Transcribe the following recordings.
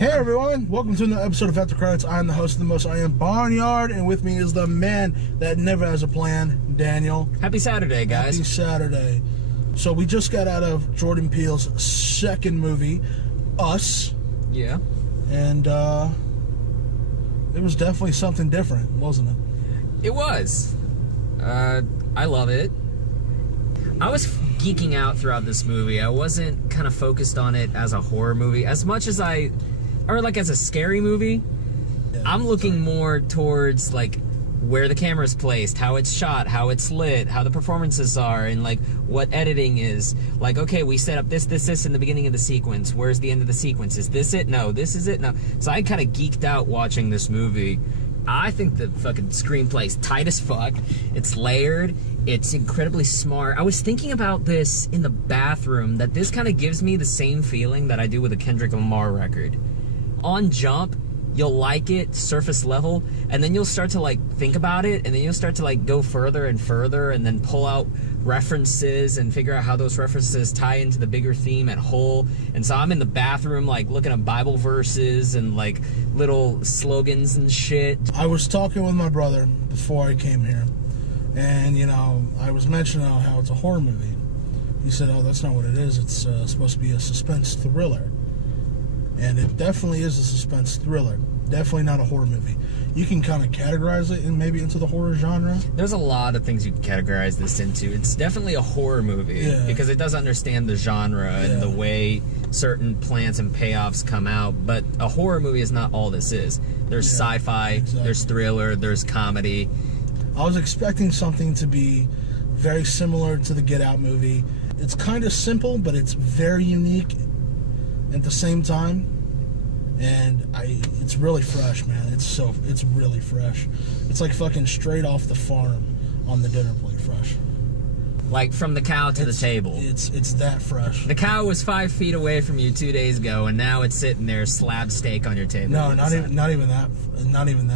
Hey everyone, welcome to another episode of After Credits. I am the host of the most. I am Barnyard, and with me is the man that never has a plan, Daniel. Happy Saturday, guys. Happy Saturday. So we just got out of Jordan Peele's second movie, Us. Yeah. And it was definitely something different, wasn't it? It was. I love it. I was geeking out throughout this movie. I wasn't kind of focused on it as a horror movie as much as as a scary movie. Yeah, I'm looking more towards like where the camera's placed, how it's shot, how it's lit, how the performances are, and like what editing is. Like, okay, we set up this in the beginning of the sequence. Where's the end of the sequence? Is this it? No. This is it? No. So I kind of geeked out watching this movie. I think the fucking screenplay's tight as fuck. It's layered. It's incredibly smart. I was thinking about this in the bathroom, that this kind of gives me the same feeling that I do with a Kendrick Lamar record. On jump, you'll like it, surface level, and then you'll start to like think about it, and then you'll start to like go further and further, and then pull out references and figure out how those references tie into the bigger theme at whole. And so I'm in the bathroom like looking at Bible verses and like little slogans and shit. I was talking with my brother before I came here, and you know, I was mentioning how it's a horror movie. He said, oh, that's not what it is. It's supposed to be a suspense thriller. And it definitely is a suspense thriller. Definitely not a horror movie. You can kind of categorize it maybe into the horror genre. There's a lot of things you can categorize this into. It's definitely a horror movie because it does understand the genre and the way certain plans and payoffs come out. But a horror movie is not all this is. There's sci-fi, there's thriller, there's comedy. I was expecting something to be very similar to the Get Out movie. It's kind of simple, but it's very unique at the same time. And it's really fresh, man. It's really fresh. It's like fucking straight off the farm on the dinner plate fresh. Like from the cow to the table. It's that fresh. The cow was 5 feet away from you 2 days ago, and now it's sitting there slab steak on your table. No, not even that.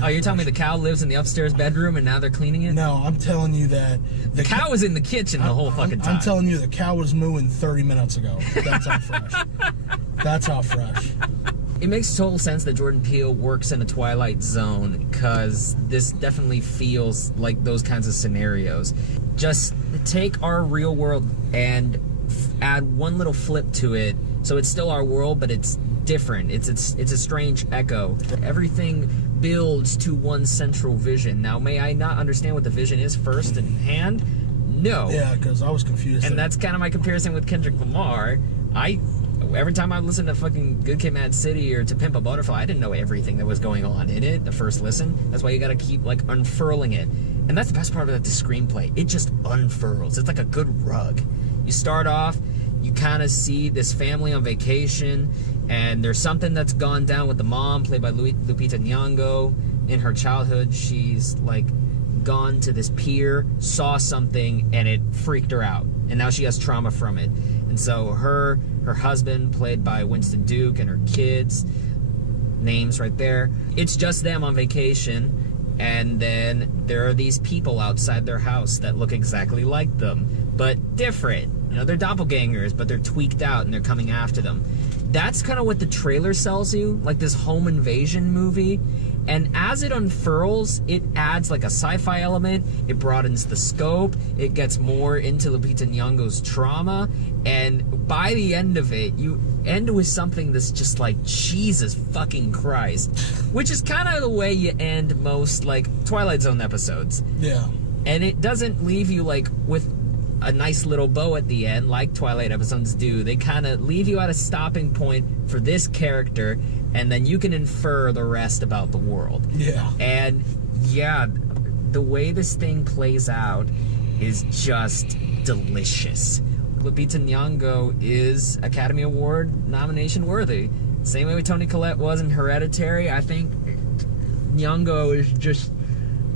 Oh, you're telling me the cow lives in the upstairs bedroom and now they're cleaning it? No, I'm telling you that the cow was in the kitchen the whole fucking time. I'm telling you, the cow was mooing 30 minutes ago. That's how fresh. That's how fresh. It makes total sense that Jordan Peele works in a Twilight Zone, because this definitely feels like those kinds of scenarios. Just take our real world and add one little flip to it, so it's still our world, but it's different. It's a strange echo. Everything builds to one central vision. Now, may I not understand what the vision is first in hand? No. Yeah, because I was confused. And that's kind of my comparison with Kendrick Lamar. Every time I listened to fucking Good Kid, Mad City or To Pimp a Butterfly, I didn't know everything that was going on in it the first listen. That's why you gotta keep like unfurling it. And that's the best part about the screenplay. It just unfurls. It's like a good rug. You start off, you kind of see this family on vacation, and there's something that's gone down with the mom, played by Lupita Nyong'o. In her childhood, she's like gone to this pier, saw something, and it freaked her out. And now she has trauma from it. And so her husband, played by Winston Duke, and her kids, names right there. It's just them on vacation, and then there are these people outside their house that look exactly like them, but different. You know, they're doppelgangers, but they're tweaked out and they're coming after them. That's kind of what the trailer sells you, like this home invasion movie. And as it unfurls, it adds like a sci-fi element, it broadens the scope, it gets more into Lupita Nyong'o's trauma, and by the end of it, you end with something that's just like, Jesus fucking Christ. Which is kind of the way you end most like Twilight Zone episodes. Yeah. And it doesn't leave you like with a nice little bow at the end like Twilight episodes do. They kind of leave you at a stopping point for this character, and then you can infer the rest about the world. Yeah. And yeah, the way this thing plays out is just delicious. Lupita Nyong'o is Academy Award nomination worthy. Same way Toni Collette was in Hereditary. I think Nyong'o is just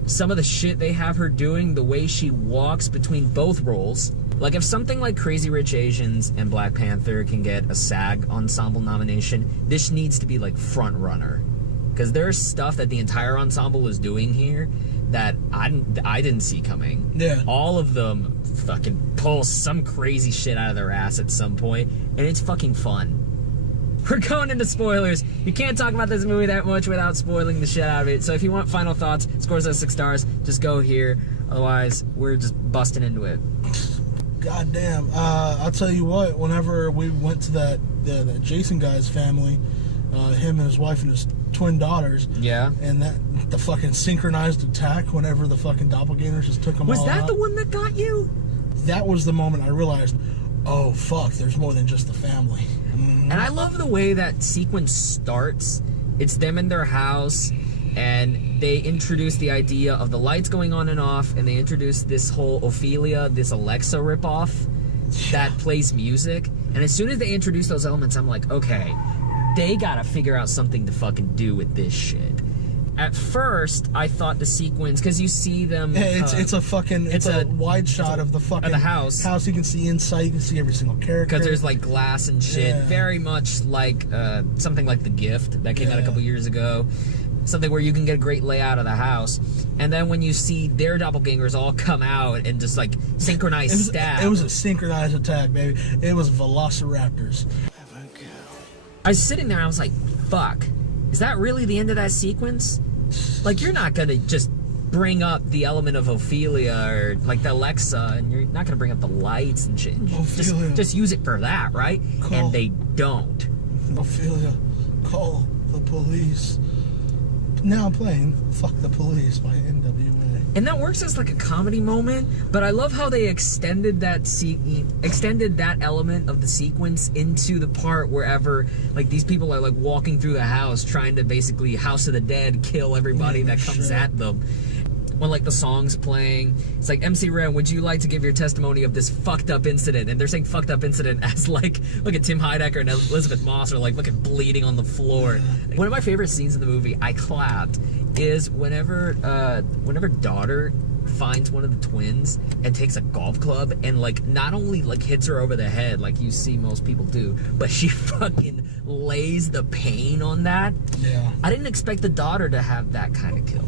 some of the shit they have her doing, the way she walks between both roles. Like, if something like Crazy Rich Asians and Black Panther can get a SAG Ensemble nomination, this needs to be like front runner. Because there's stuff that the entire ensemble is doing here that I didn't see coming. Yeah. All of them fucking pull some crazy shit out of their ass at some point, and it's fucking fun. we're going into spoilers. You can't talk about this movie that much without spoiling the shit out of it. So if you want final thoughts, scores us 6 stars, just go here. Otherwise, we're just busting into it. God damn. I'll tell you what, whenever we went to that Jason guy's family, him and his wife and his twin daughters. Yeah. And the fucking synchronized attack whenever the fucking doppelgangers just took them all out. Was that the one that got you? That was the moment I realized, oh fuck, there's more than just the family. And I love the way that sequence starts. It's them in their house, and they introduce the idea of the lights going on and off, and they introduce this whole Ophelia, this Alexa ripoff that plays music. And as soon as they introduce those elements, I'm like, okay, they gotta figure out something to fucking do with this shit. At first, I thought the sequence, because you see them... Yeah, it's a wide shot of the fucking... the house. You can see inside, you can see every single character. Because there's like glass and shit. Yeah. Very much like something like The Gift that came out a couple years ago. Something where you can get a great layout of the house. And then when you see their doppelgangers all come out and just like synchronized stab. It was a synchronized attack, baby. It was velociraptors. I was sitting there, I was like, fuck. Is that really the end of that sequence? Like, you're not gonna just bring up the element of Ophelia or like the Alexa, and you're not gonna bring up the lights and shit. Just use it for that, right? And they don't. Ophelia, call the police. Now I'm playing Fuck the Police by NWA. And that works as like a comedy moment, but I love how they extended that element of the sequence into the part wherever like these people are like walking through the house trying to basically House of the Dead kill everybody that comes at them. When like the song's playing, it's like, MC Ren, would you like to give your testimony of this fucked up incident? And they're saying fucked up incident as like, look at Tim Heidecker and Elizabeth Moss are like looking bleeding on the floor. One of my favorite scenes in the movie, I clapped, is whenever daughter finds one of the twins and takes a golf club and like not only like hits her over the head like you see most people do, but she fucking lays the pain on that. Yeah. I didn't expect the daughter to have that kind of kill.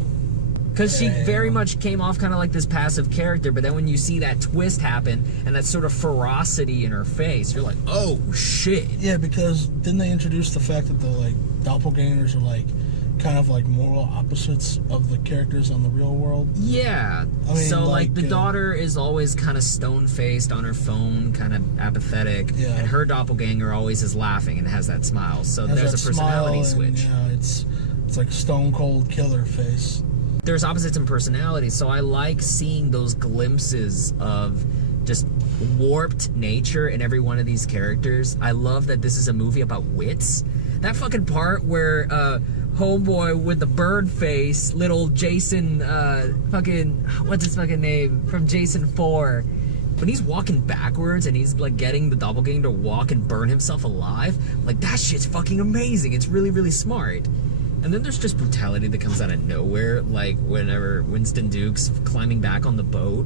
Because she very much came off kind of like this passive character, but then when you see that twist happen and that sort of ferocity in her face, you're like, oh shit. Yeah, because didn't they introduce the fact that the like doppelgangers are like kind of like moral opposites of the characters on the real world? Yeah. I mean, so like the daughter is always kind of stone-faced on her phone, kind of apathetic, and her doppelganger always is laughing and has that smile. So there's a personality switch. Yeah, it's like stone cold killer face. There's opposites in personality, so I like seeing those glimpses of just warped nature in every one of these characters. I love that this is a movie about wits. That fucking part where homeboy with the bird face, little Jason, what's his fucking name? From Jason 4. When he's walking backwards and he's like getting the doppelganger to walk and burn himself alive, like that shit's fucking amazing. It's really, really smart. And then there's just brutality that comes out of nowhere, like whenever Winston Duke's climbing back on the boat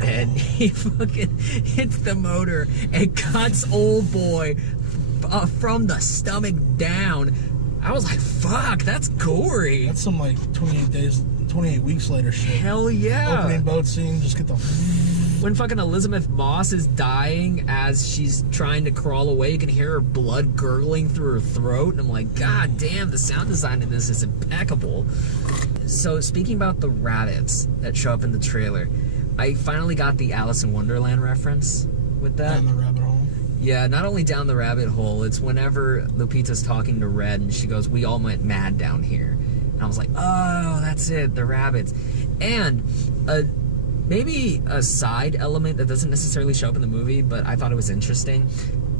and he fucking hits the motor and cuts old boy from the stomach down. I was like, fuck, that's gory. That's some like 28 weeks later shit. Hell yeah. Opening boat scene, just get the... When fucking Elizabeth Moss is dying as she's trying to crawl away, you can hear her blood gurgling through her throat. And I'm like, God damn, the sound design in this is impeccable. So speaking about the rabbits that show up in the trailer, I finally got the Alice in Wonderland reference with that. Down the rabbit hole. Yeah, not only down the rabbit hole, it's whenever Lupita's talking to Red and she goes, we all went mad down here. And I was like, oh, that's it, the rabbits. And maybe a side element that doesn't necessarily show up in the movie, but I thought it was interesting.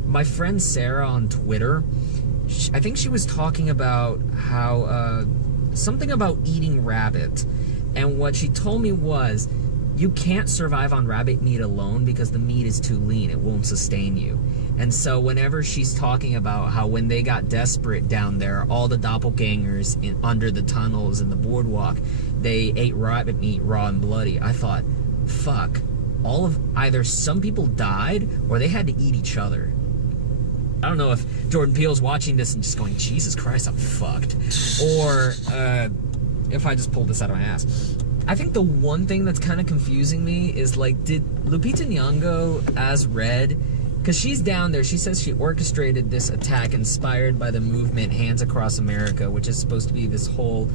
My friend Sarah on Twitter, I think she was talking about how, something about eating rabbit. And what she told me was, you can't survive on rabbit meat alone because the meat is too lean. It won't sustain you. And so whenever she's talking about how when they got desperate down there, all the doppelgangers under the tunnels and the boardwalk, they ate rabbit meat raw and bloody. I thought, fuck, either some people died or they had to eat each other. I don't know if Jordan Peele's watching this and just going, Jesus Christ, I'm fucked. Or if I just pulled this out of my ass. I think the one thing that's kind of confusing me is, like, did Lupita Nyong'o as Red, because she's down there. She says she orchestrated this attack inspired by the movement Hands Across America, which is supposed to be this whole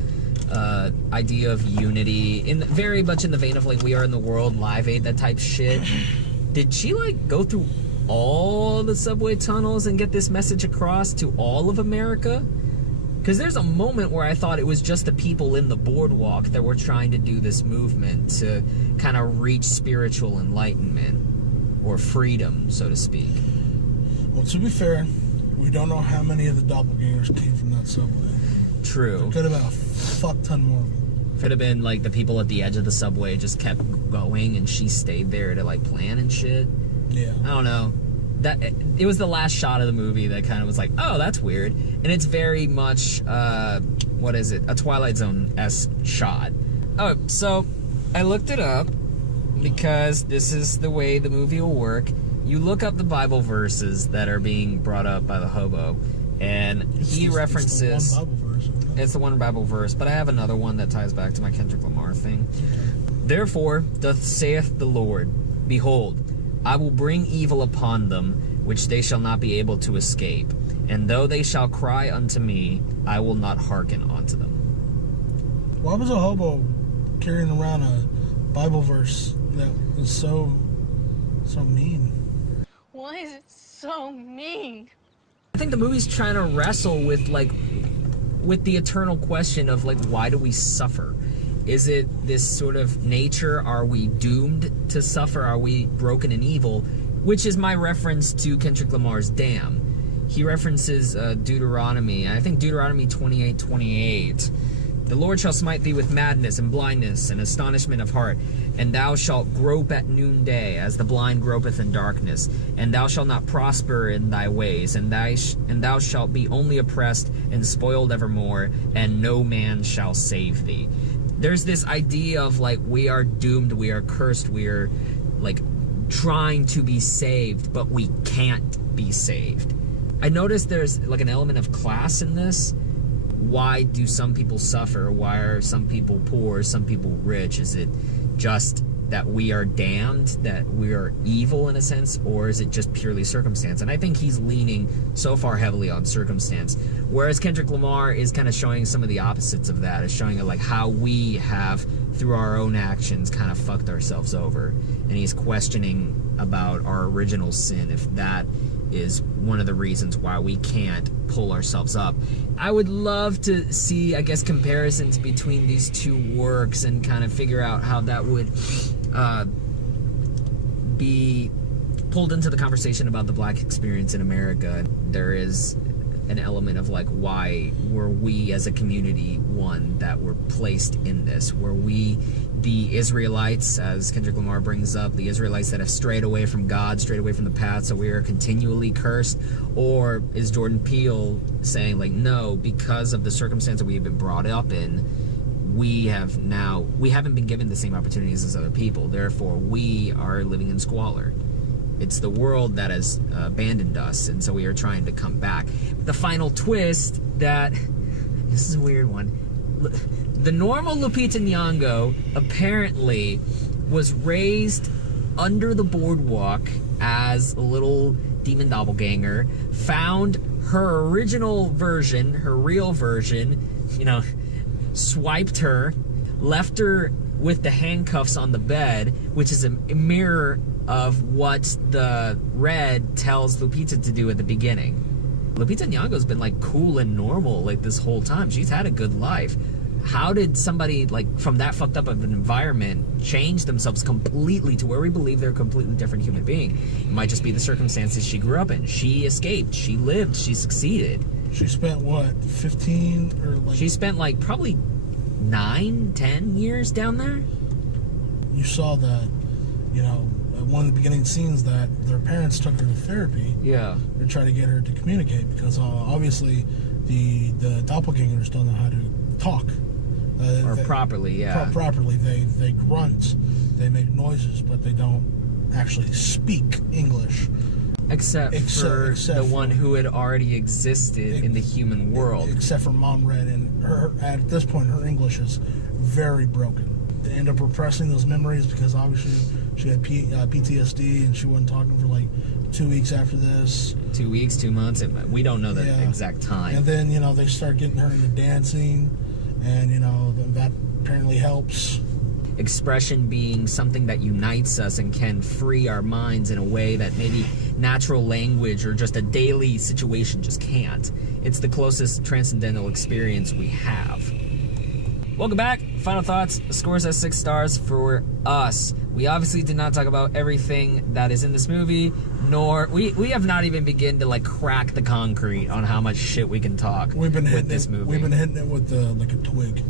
idea of unity, very much in the vein of like We Are in the World, Live Aid, that type shit. Did she like go through all the subway tunnels and get this message across to all of America? Because there's a moment where I thought it was just the people in the boardwalk that were trying to do this movement to kind of reach spiritual enlightenment or freedom, so to speak. Well, to be fair, we don't know how many of the doppelgangers came from that subway. True. There could have been a fuck ton more of them. Could have been like the people at the edge of the subway just kept going and she stayed there to like plan and shit. Yeah. I don't know. It was the last shot of the movie that kind of was like, oh, that's weird. And it's very much, what is it? A Twilight Zone-esque shot. Oh, so I looked it up because this is the way the movie will work. You look up the Bible verses that are being brought up by the hobo, and he references... It's the one Bible verse, but I have another one that ties back to my Kendrick Lamar thing. Okay. Therefore, doth saith the Lord, Behold, I will bring evil upon them, which they shall not be able to escape. And though they shall cry unto me, I will not hearken unto them. Why was a hobo carrying around a Bible verse that was so mean? Why is it so mean? I think the movie's trying to wrestle with the eternal question of like, why do we suffer? Is it this sort of nature? Are we doomed to suffer? Are we broken and evil? Which is my reference to Kendrick Lamar's Damn. He references Deuteronomy. I think Deuteronomy 28:28. The Lord shall smite thee with madness and blindness and astonishment of heart, and thou shalt grope at noonday, as the blind gropeth in darkness, and thou shalt not prosper in thy ways, and thou shalt be only oppressed and spoiled evermore, and no man shall save thee. There's this idea of like, we are doomed, we are cursed, we are like trying to be saved, but we can't be saved. I noticed there's like an element of class in this. Why do some people suffer? Why are some people poor, some people rich? Is it just that we are damned, that we are evil in a sense, or is it just purely circumstance? And I think he's leaning so far heavily on circumstance, whereas Kendrick Lamar is kind of showing some of the opposites of that, is showing like how we have, through our own actions, kind of fucked ourselves over, and he's questioning about our original sin, if that is one of the reasons why we can't pull ourselves up. I would love to see, I guess, comparisons between these two works and kind of figure out how that would be pulled into the conversation about the black experience in America. There is an element of like, why were we as a community one that were placed in this? Were we the Israelites, as Kendrick Lamar brings up, the Israelites that have strayed away from God, strayed away from the path, so we are continually cursed? Or is Jordan Peele saying like, no, because of the circumstance that we've been brought up in, we haven't been given the same opportunities as other people, therefore we are living in squalor. It's the world that has abandoned us, and so we are trying to come back. The final twist that... This is a weird one. The normal Lupita Nyong'o apparently was raised under the boardwalk as a little demon doppelganger, found her original version, her real version, swiped her, left her with the handcuffs on the bed, which is a mirror of what the Red tells Lupita to do at the beginning. Lupita Nyong'o's been like cool and normal like this whole time. She's had a good life. How did somebody like from that fucked up of an environment change themselves completely to where we believe they're a completely different human being? It might just be the circumstances she grew up in. She escaped, she lived, she succeeded. She spent what, 15 or like... She spent like probably 9-10 years down there. You saw that, one of the beginning scenes that their parents took her to therapy. Yeah. To try to get her to communicate, because obviously the doppelgangers don't know how to talk. Properly, yeah. Properly. They grunt, they make noises, but they don't actually speak English. Except for the one who had already existed in the human world. Except for Mom Red, and at this point her English is very broken. They end up repressing those memories because obviously she had PTSD and she wasn't talking for like 2 weeks after this. 2 weeks, 2 months. We don't know the exact time. And then, they start getting her into dancing, and, that apparently helps. Expression being something that unites us and can free our minds in a way that maybe natural language or just a daily situation just can't. It's the closest transcendental experience we have. Welcome back. Final thoughts. Scores as 6 stars for us. We obviously did not talk about everything that is in this movie, nor we have not even begun to crack the concrete on how much shit we can talk with this movie. We've been hitting it with a twig.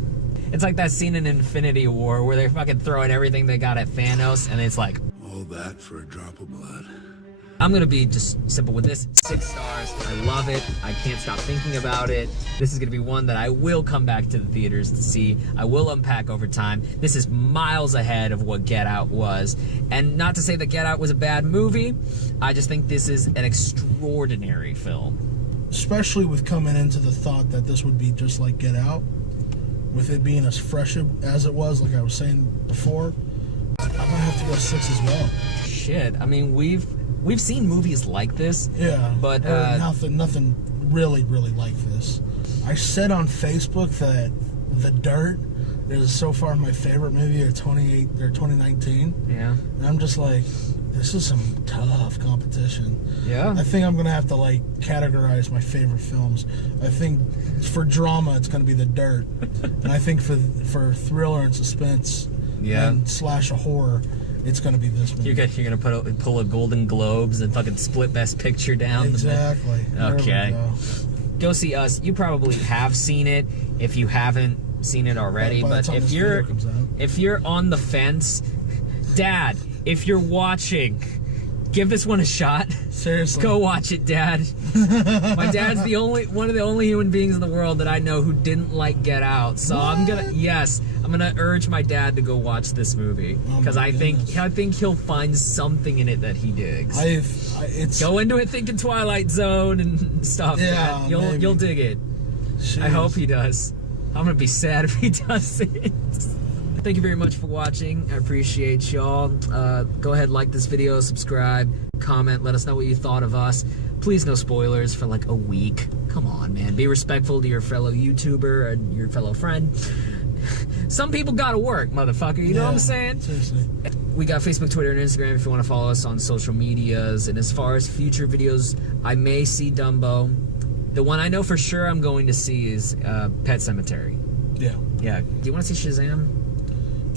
It's like that scene in Infinity War where they're fucking throwing everything they got at Thanos, and it's like, all that for a drop of blood. I'm gonna be just simple with this. 6 stars. I love it. I can't stop thinking about it. This is gonna be one that I will come back to the theaters to see. I will unpack over time. This is miles ahead of what Get Out was. And not to say that Get Out was a bad movie. I just think this is an extraordinary film. Especially with coming into the thought that this would be just like Get Out. With it being as fresh as it was, like I was saying before, I might have to go 6 as well. Shit. I mean, we've seen movies like this. Yeah, but nothing really like this. I said on Facebook that The Dirt is so far my favorite movie of 2019. Yeah. And I'm just like, this is some tough competition. Yeah. I think I'm gonna have to categorize my favorite films. I think for drama it's gonna be The Dirt, and I think for thriller and suspense, and slash a horror, it's gonna be this movie. You're gonna pull a Golden Globes and fucking split Best Picture down. Exactly. Okay. Go see Us. You probably have seen it if you haven't seen it already. But if you're on the fence, Dad, if you're watching, give this one a shot. Seriously. Go watch it, Dad. My dad's one of the only human beings in the world that I know who didn't like Get Out. So I'm gonna urge my dad to go watch this movie because I think he'll find something in it that he digs. Go into it thinking Twilight Zone and stuff. Yeah, Dad. You'll dig it. Jeez. I hope he does. I'm gonna be sad if he doesn't. Thank you very much for watching. I appreciate y'all. Go ahead, like this video, subscribe, comment, let us know what you thought of us. Please no spoilers for a week. Come on, man. Be respectful to your fellow YouTuber and your fellow friend. Some people gotta work, motherfucker. You know what I'm saying? Seriously. We got Facebook, Twitter, and Instagram if you want to follow us on social medias. And as far as future videos, I may see Dumbo. The one I know for sure I'm going to see is Pet Sematary. Yeah. Yeah. Do you want to see Shazam?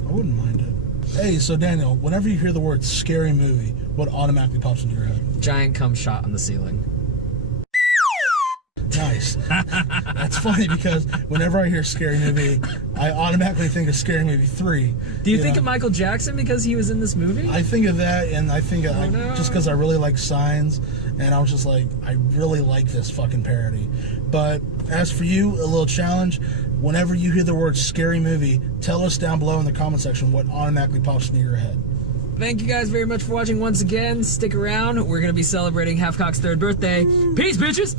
I wouldn't mind it. Hey, so Daniel, whenever you hear the word scary movie, what automatically pops into your head? Giant cum shot on the ceiling. Nice. That's funny because whenever I hear scary movie, I automatically think of Scary Movie 3. Do you think of Michael Jackson because he was in this movie? I think of that, and I think just because I really like Signs, and I was just like, I really like this fucking parody. But as for you, a little challenge. Whenever you hear the word scary movie, tell us down below in the comment section what automatically pops into your head. Thank you guys very much for watching once again. Stick around. We're going to be celebrating HalfKocked's 3rd birthday. Peace, bitches!